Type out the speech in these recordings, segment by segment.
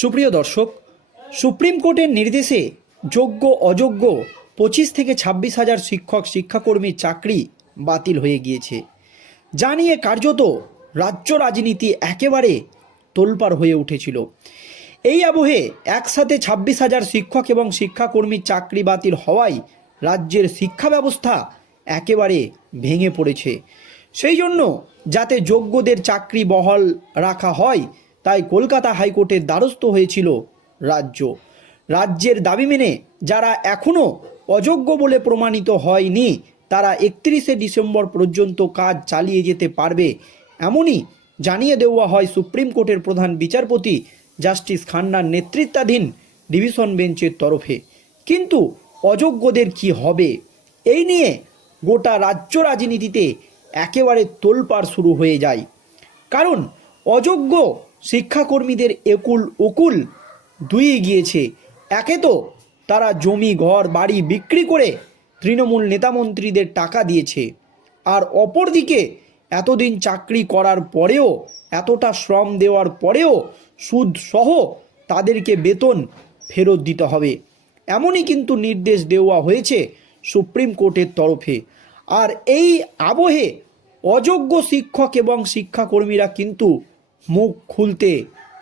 সুপ্রিয় দর্শক, সুপ্রিম কোর্টের নির্দেশে যোগ্য, অযোগ্য পঁচিশ থেকে ছাব্বিশ হাজার শিক্ষক, শিক্ষাকর্মীর চাকরি বাতিল হয়ে গিয়েছে। যা নিয়ে কার্যত রাজ্য রাজনীতি একেবারে তোলপাড় হয়ে উঠেছিল। এই আবহে একসাথে ছাব্বিশ হাজার শিক্ষক এবং শিক্ষাকর্মীর চাকরি বাতিল হওয়ায় রাজ্যের শিক্ষা ব্যবস্থা একেবারে ভেঙে পড়েছে। সেই জন্য যাতে যোগ্যদের চাকরি বহাল রাখা হয় তাই কলকাতা হাইকোর্টের দ্বারস্থ হয়েছিল রাজ্য। রাজ্যের দাবি মেনে যারা এখনও অযোগ্য বলে প্রমাণিত হয়নি, তারা একত্রিশে ডিসেম্বর পর্যন্ত কাজ চালিয়ে যেতে পারবে এমনই জানিয়ে দেওয়া হয় সুপ্রিম কোর্টের প্রধান বিচারপতি জাস্টিস খান্নার নেতৃত্বাধীন ডিভিশন বেঞ্চের তরফে। কিন্তু অযোগ্যদের কি হবে? এই নিয়ে গোটা রাজ্য রাজনীতিতে একেবারে তোলপাড় শুরু হয়ে যায়। কারণ অযোগ্য শিক্ষাকর্মীদের একুল উকুল দুই গিয়েছে। একে তো তারা জমি, ঘর, বাড়ি বিক্রি করে তৃণমূল নেতামন্ত্রীদের টাকা দিয়েছে। আর অপরদিকে এতদিন চাকরি করার পরেও, এতটা শ্রম দেওয়ার পরেও সুদ সহ তাদেরকে বেতন ফেরত দিতে হবে। এমনই কিন্তু নির্দেশ দেওয়া হয়েছে সুপ্রিম কোর্টের তরফে। আর এই আবহে অযোগ্য শিক্ষক এবং শিক্ষাকর্মীরা কিন্তু মুখ খুলতে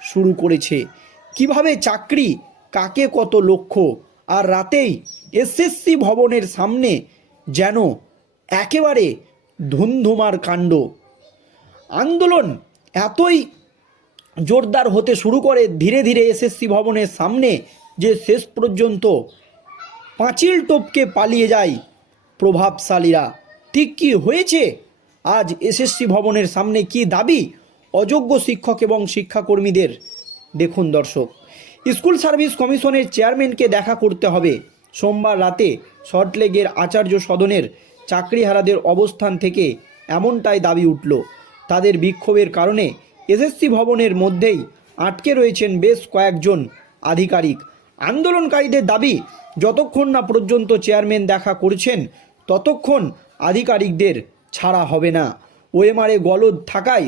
শুরু করেছে। কীভাবে চাকরি, কাকে কত লক্ষ্য, আর রাতেই এসএসসি ভবনের সামনে যেন একেবারে ধুমধুমার কাণ্ড। আন্দোলন এতই জোরদার হতে শুরু করে ধীরে ধীরে এসএসসি ভবনের সামনে যে শেষ পর্যন্ত পাঁচিল টপকে পালিয়ে যায় প্রভাবশালীরা। ঠিক কি হয়েছে? আজ এসএসসি ভবনের সামনে কি দাবি? অযোগ্য শিক্ষক এবং শিক্ষাকর্মীদের। দেখুন দর্শক, স্কুল সার্ভিস কমিশনের চেয়ারম্যানকে দেখা করতে হবে। সোমবার রাতে সল্টলেগের আচার্য সদনের চাকরিহারাদের অবস্থান থেকে এমনটাই দাবি উঠল। তাদের বিক্ষোভের কারণে এসএসসি ভবনের মধ্যেই আটকে রয়েছেন বেশ কয়েকজন আধিকারিক। আন্দোলনকারীদের দাবি, যতক্ষণ না পর্যন্ত চেয়ারম্যান দেখা করছেন, ততক্ষণ আধিকারিকদের ছাড়া হবে না। ওএমআরে গলদ থাকায়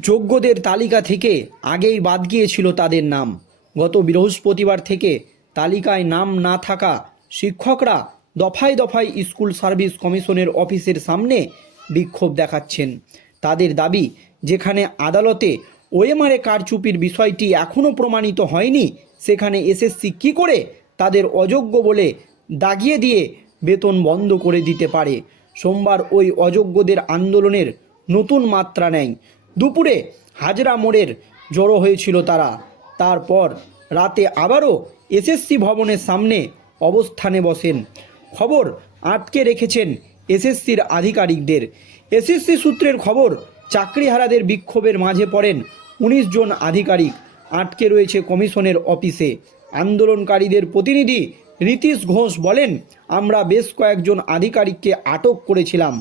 যোগ্যদের তালিকা থেকে আগেই বাদ গিয়েছিল তাদের নাম। গত বৃহস্পতিবার থেকে তালিকায় নাম না থাকা শিক্ষকরা দফায় দফায় স্কুল সার্ভিস কমিশনের অফিসের সামনে বিক্ষোভ দেখাচ্ছেন। তাদের দাবি, যেখানে আদালতে ওএমআরে কারচুপির বিষয়টি এখনও প্রমাণিত হয়নি, সেখানে এসএসসি কি করে তাদের অযোগ্য বলে দাগিয়ে দিয়ে বেতন বন্ধ করে দিতে পারে? সোমবার ওই অযোগ্যদের আন্দোলনের নতুন মাত্রা নেয়। দুপুরে হাজরা মোড়ের জড়ো হয়েছিল তারা। তারপর রাতে আবারও এসএসসি ভবনের সামনে অবস্থানে বসেন। খবর আটকে রেখেছেন এসএসসির আধিকারিকদের। এসএসসি সূত্রের খবর, চাকরিহারাদের বিক্ষোভের মাঝে পড়েন উনিশ জন আধিকারিক। আটকে রয়েছে কমিশনের অফিসে। আন্দোলনকারীদের প্রতিনিধি রীতিশ ঘোষ বলেন, আমরা বেশ কয়েকজন আধিকারিককে আটক করেছিলাম।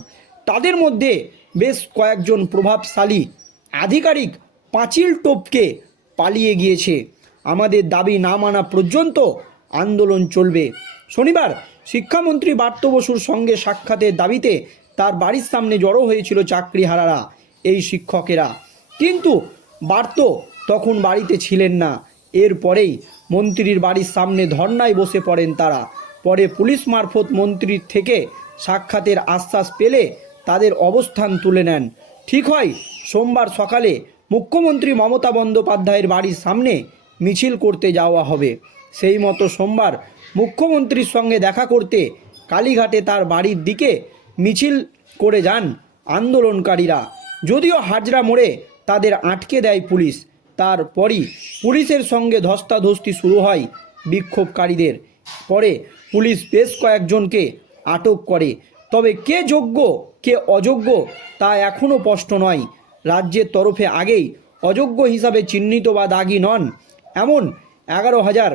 তাদের মধ্যে বেশ কয়েকজন প্রভাবশালী আধিকারিক পাঁচিল টোপকে পালিয়ে গিয়েছে। আমাদের দাবি না মানা পর্যন্ত আন্দোলন চলবে। শনিবার শিক্ষামন্ত্রী বার্ত বসুর সঙ্গে সাক্ষাতের দাবিতে তার বাড়ির সামনে জড়ো হয়েছিল চাকরি চাকরিহারারা, এই শিক্ষকেরা। কিন্তু বার্ত তখন বাড়িতে ছিলেন না। এরপরেই মন্ত্রীর বাড়ির সামনে ধর্নায় বসে পড়েন তারা। পরে পুলিশ মারফত মন্ত্রীর থেকে সাক্ষাতের আশ্বাস পেলে তাদের অবস্থান তুলে নেন। ঠিক হয় সোমবার সকালে মুখ্যমন্ত্রী মমতা বন্দ্যোপাধ্যায়ের বাড়ির সামনে মিছিল করতে যাওয়া হবে। সেই মতো সোমবার মুখ্যমন্ত্রীর সঙ্গে দেখা করতে কালীঘাটে তার বাড়ির দিকে মিছিল করে যান আন্দোলনকারীরা। যদিও হাজরা মোড়ে তাদের আটকে দেয় পুলিশ, তারপরই পুলিশের সঙ্গে ধস্তাধস্তি শুরু হয় বিক্ষোভকারীদের। পরে পুলিশ বেশ কয়েকজনকে আটক করে। তবে কে যোগ্য, কে অযোগ্য তা এখনও স্পষ্ট নয়। রাজ্যের তরফে আগেই অযোগ্য হিসাবে চিহ্নিত বা দাগি নন। এমন এগারো হাজার,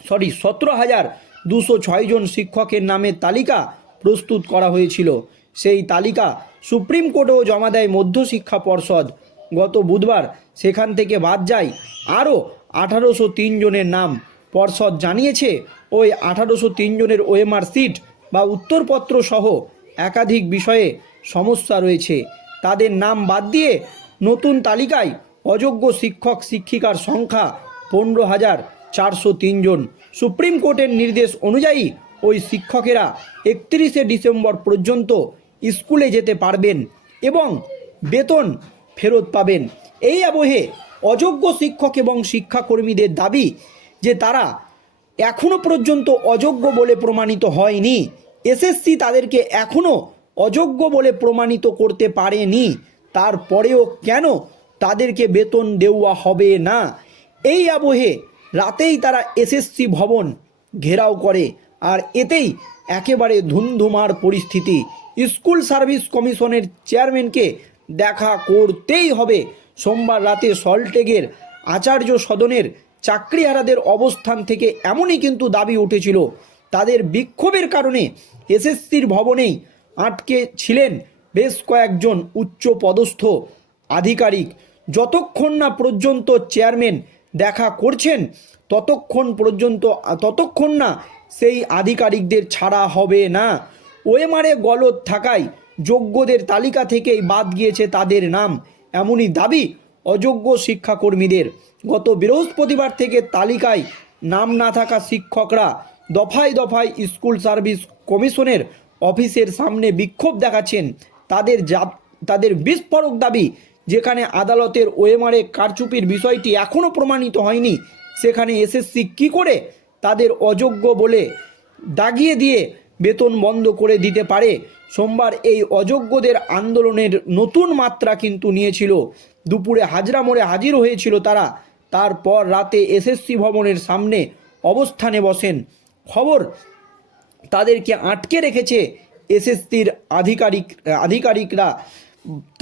সরি, সতেরো হাজার দুশো ছয়জন শিক্ষকের নামের তালিকা প্রস্তুত করা হয়েছিল। সেই তালিকা সুপ্রিম কোর্টেও জমা দেয় মধ্যশিক্ষা পর্ষদ। গত বুধবার সেখান থেকে বাদ যায় আরও আঠারোশো তিন জনের নাম। পর্ষদ জানিয়েছে, ওই আঠারোশো তিন জনের ওএমআর সিট বা উত্তরপত্র সহ একাধিক বিষয়ে সমস্যা রয়েছে। তাদের নাম বাদ দিয়ে নতুন তালিকায় অযোগ্য শিক্ষক, শিক্ষিকার সংখ্যা পনেরো হাজার চারশো তিনজন সুপ্রিম কোর্টের নির্দেশ অনুযায়ী ওই শিক্ষকেরা একত্রিশে ডিসেম্বর পর্যন্ত স্কুলে যেতে পারবেন এবং বেতন ফেরত পাবেন। এই আবহে অযোগ্য শিক্ষক এবং শিক্ষাকর্মীদের দাবি যে তারা এখনও পর্যন্ত অযোগ্য বলে প্রমাণিত হয়নি। এসএসসি তাদেরকে এখনও অযোগ্য বলে প্রমাণিত করতে পারেনি। তারপরেও কেন তাদেরকে বেতন দেওয়া হবে না? এই আবহে রাতেই তারা এসএসসি ভবন ঘেরাও করে আর এতেই একেবারে ধুমধুমার পরিস্থিতি। স্কুল সার্ভিস কমিশনের চেয়ারম্যানকে দেখা করতেই হবে। সোমবার রাতে সল্টেগের আচার্য সদনের চাকরিহারাদের অবস্থান থেকে এমনই কিন্তু দাবি উঠেছিল। তাদের বিক্ষোভের কারণে এসএসসির ভবনেই আটকে ছিলেন বেশ কয়েকজন উচ্চ পদস্থ আধিকারিক। যতক্ষণ না পর্যন্ত চেয়ারম্যান দেখা করছেন, ততক্ষণ পর্যন্ত, ততক্ষণ না সেই আধিকারিকদের ছাড়া হবে না। ওয়েমারে গলদ থাকায় যোগ্যদের তালিকা থেকেই বাদ গিয়েছে তাদের নাম। এমনই দাবি অযোগ্য শিক্ষাকর্মীদের। গত বৃহস্পতিবার থেকে তালিকায় নাম না থাকা শিক্ষকরা দফায় দফায় স্কুল সার্ভিস কমিশনের অফিসের সামনে বিক্ষোভ দেখাচ্ছেন তাদের তাদের বিস্ফোরক দাবি, যেখানে আদালতের ওয়েমারে কারচুপির বিষয়টি এখনও প্রমাণিত হয়নি। সেখানে এসএসসি কী করে তাদের অযোগ্য বলে দাগিয়ে দিয়ে বেতন বন্ধ করে দিতে পারে? সোমবার এই অযোগ্যদের আন্দোলনের নতুন মাত্রা কিন্তু নিয়েছিল। দুপুরে হাজরা মোড়ে হাজির হয়েছিল তারা। তারপর রাতে এসএসসি ভবনের সামনে অবস্থানে বসেন। খবর তাদেরকে আটকে রেখেছে এসএসসির আধিকারিক, আধিকারিকরা।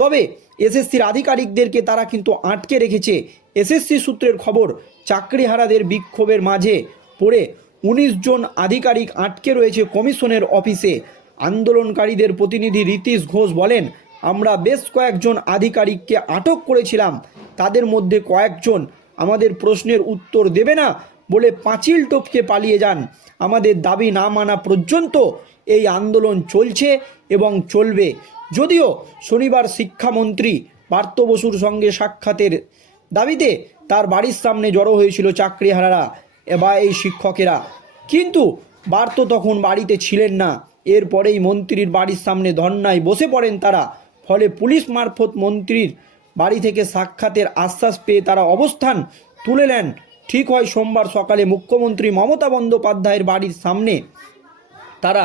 তবে এসএসসির আধিকারিকদেরকে তারা কিন্তু আটকে রেখেছে। এসএসসি সূত্রের খবর, চাকরিহারাদের বিক্ষোভের মাঝে পড়ে উনিশ জন আধিকারিক আটকে রয়েছে কমিশনের অফিসে। আন্দোলনকারীদের প্রতিনিধি রীতিশ ঘোষ বলেন, আমরা বেশ কয়েকজন আধিকারিককে আটক করেছিলাম। তাদের মধ্যে কয়েকজন আমাদের প্রশ্নের উত্তর দেবে না বলে পাঁচিল টপকে পালিয়ে যান। আমাদের দাবি না মানা পর্যন্ত এই আন্দোলন চলছে এবং চলবে। যদিও শনিবার শিক্ষামন্ত্রী পার্থ বসুর সঙ্গে সাক্ষাতের দাবিতে তার বাড়ির সামনে জড়ো হয়েছিল চাকরিহারারা বা এই শিক্ষকেরা। কিন্তু বার্ত তখন বাড়িতে ছিলেন না। এরপরেই মন্ত্রীর বাড়ির সামনে ধর্নায় বসে পড়েন তারা। ফলে পুলিশ মারফত মন্ত্রীর বাড়ি থেকে সাক্ষাতের আশ্বাস পেয়ে তারা অবস্থান তুলে নেন ঠিক হয় সোমবার সকালে মুখ্যমন্ত্রী মমতা বন্দ্যোপাধ্যায়ের বাড়ির সামনে তারা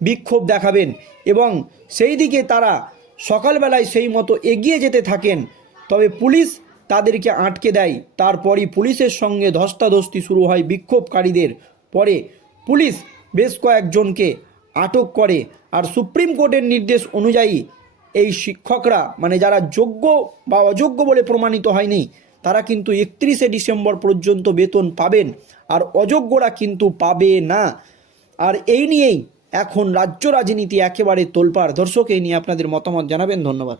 বিক্ষোভ দেখাবেন এবং সেই দিকে তারা সকালবেলায় সেই মতো এগিয়ে যেতে থাকেন। তবে পুলিশ তাদেরকে আটকে দেয়। তারপরই পুলিশের সঙ্গে ধস্তাধস্তি শুরু হয় বিক্ষোভকারীদের। পরে পুলিশ বেশ কয়েকজনকে আটক করে আর সুপ্রিম কোর্টের নির্দেশ অনুযায়ী এই শিক্ষকরা মানে যারা যোগ্য বা অযোগ্য বলে প্রমাণিত হয়নি তারা কিন্তু একত্রিশে ডিসেম্বর পর্যন্ত বেতন পাবেন আর অযোগ্যরা কিন্তু পাবে না। আর এই নিয়েই এখন রাজ্য রাজনীতি একেবারে তোলপাড়। দর্শক, এই নিয়ে আপনাদের মতামত জানাবেন। ধন্যবাদ।